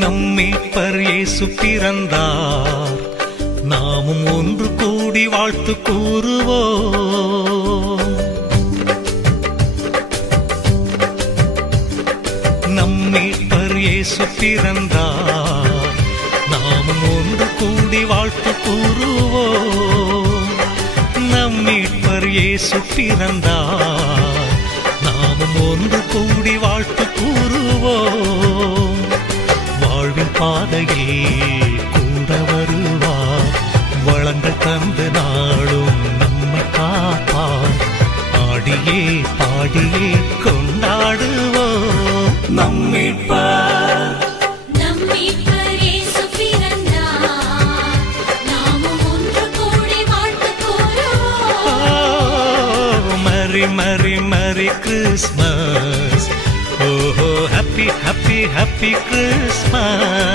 நம் மீட்பர் இயேசு பிறந்தார், நாமும் ஒன்று கூடி வாழ்த்து கூறுவோம். நம் மீட்பர் இயேசு பிறந்தார், நாமும் ஒன்று கூடி வாழ்த்து கூறுவோம். நம் மீட்பர் இயேசு பிறந்தார், நாமும் ஒன்று கூடி வாழ்த்து கூறுவோம். வாழ்வின் பாதையில் கூட வருவார், வளங்கள் தந்து நாளும் நம்மை காப்பார். ஆடியே பாடியே கொண்டாடுவோம். நம் மீட்பர் இயேசு பிறந்தார், நாமும் ஒன்று கூடி வாழ்த்து கூறுவோம். Merry Merry Merry Christmas, oh happy happy happy Christmas.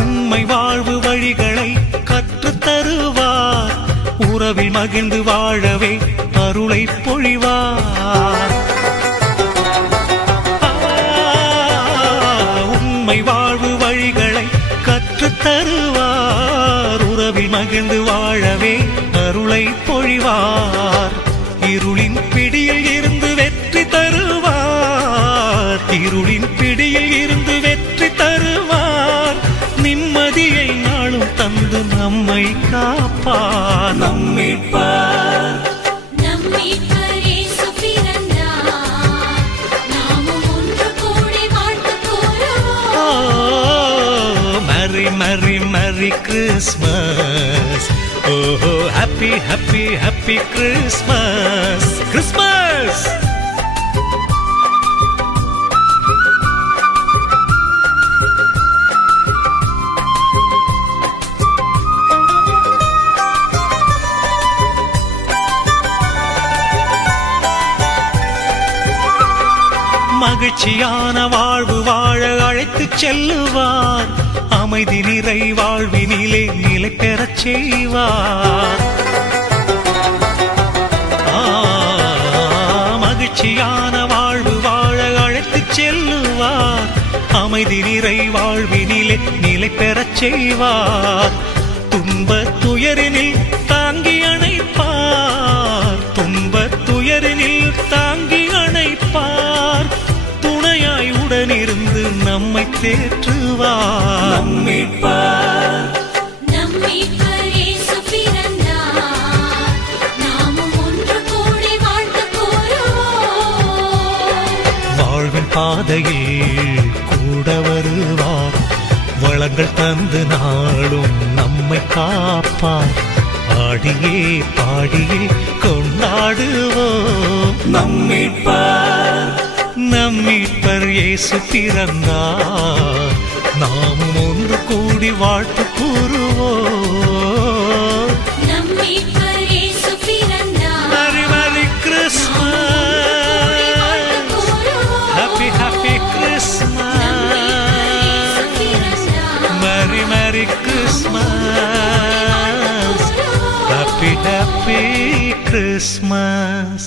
உம்மை வாழ்வு வழிகளை கற்றுத் தருவார், உறவில் மகிழ்ந்து வாழவே அருளை பொழிவார். உம்மை வாழ்வு வழிகளை கற்றுத் தருவார், உறவில் மகிழ்ந்து வாழவே அருளை பொழிவார். இருளின் பிடியில் இருந்து வெற்றி தருவார், இருளின் பிடியில் இருந்து வெற்றி தருவார். நிம்மதியை நாளும் தந்து நம்மை காப்பார். நம் மீட்பர் இயேசு பிறந்தார், நாமும் ஒன்று கூடி வாழ்த்து கூறுவோம். Merry Merry Merry Christmas, oh happy happy happy Christmas, Christmas. மகிழ்ச்சியான வாழ்வு வாழ அழைத்துச் செல்லுவார், அமைதி நிறை வாழ்வினிலே நிலை பெறச் செய்வார். மகிழ்ச்சியான வாழ்வு வாழ அழைத்துச் செல்லுவார், அமைதி நிறை வாழ்வினிலே நிலை பெறச் செய்வார். துன்பத் துயரினில் தாங்கி அணைப்பார், துன்பத் துயரினில் தாங்கி அணைப்பார். துணையாய் உடனிருந்து நம்மை தேற்றுவார். நம் மீட்பர் இயேசு பிறந்தார், நாமும் ஒன்று கூடி வாழ்த்து கூறுவோம். வாழ்வின் பாதையில் கூட வருவார், வளங்கள் தந்து நாளும் நம்மை காப்பார். ஆடியே பாடியே கொண்டாடுவோம். நம் மீட்பர் இயேசு பிறந்தார், நாமும் ஒன்று கூடி வாழ்த்து கூறுவோம். நம் மீட்பர் இயேசு பிறந்தார், Merry Merry Christmas, Happy Happy Christmas, Merry Merry Christmas, Happy Happy Christmas.